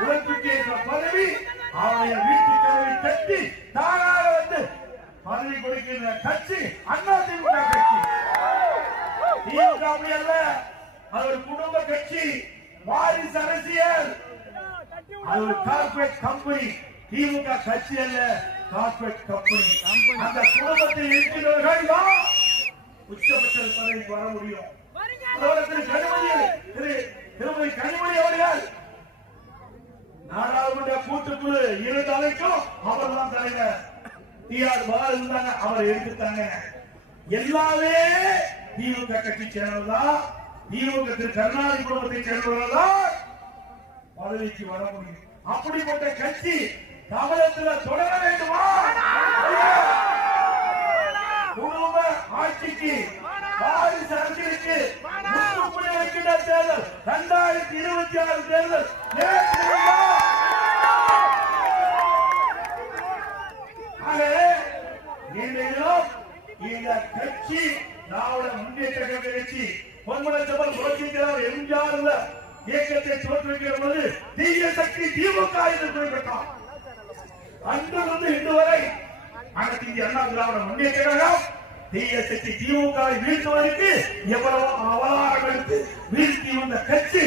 உழைப்புக்கு ஏற்ற பதவி அவருடைய வீட்டு கதவை தட்டி தானாக வந்து பதவி கொடுக்கின்ற கட்சி அண்ணா திமுக கட்சி. திமுக அப்படி அல்ல, அது ஒரு குடும்ப கட்சி, வாரிசு அரசியல், அது ஒரு கார்பரேட் கம்பெனி. திமுக கட்சி அல்ல, கார்பரேட் கம்பெனி. அந்த குடும்பத்தில் இருக்கிறவர்கள் தான் உச்சபட்ச பதவிக்கு வர முடியும். திருமதி கனிமொழி அவர்கள் நாடாளுமன்ற கூட்டுக்குழு இருந்தாலும் அவர் தான் தலைவர். டிஆர் பாலு இருந்தாங்க, அவர் எடுத்துட்டாங்க. எல்லாமே திமுக கட்சி சேர்ந்ததான், திமுக கருணாநிதி குடும்பத்தை சேர்ந்தவர்கள் பதவிக்கு வர முடியும். அப்படிப்பட்ட கட்சி தமிழகத்தில் தொடர வேண்டுமா? குடும்ப ஆட்சிக்கு வாரிசு அரசியலுக்கு முற்றுப்புள்ளி வைக்கின்ற தேர்தல் 2026 தேர்தல் இந்த கட்சி திராவிட முன்னேற்ற கழக கட்சி பொன்மனச்செம்மல் புரட்சியாளர் எம்ஜிஆர் இயக்கத்தை தோற்றுவிக்கிற பொழுது தீய சக்தி திமுக என்று குறிப்பிட்டார். அன்றிலிருந்து இன்று வரை அனைத்து இந்திய அண்ணா திராவிட முன்னேற்ற கழகம் தீய சக்தி திமுகவை வீழ்த்துவதற்கு எவ்வளவோ அவதாரம் எடுத்து வீழ்த்தி வந்த கட்சி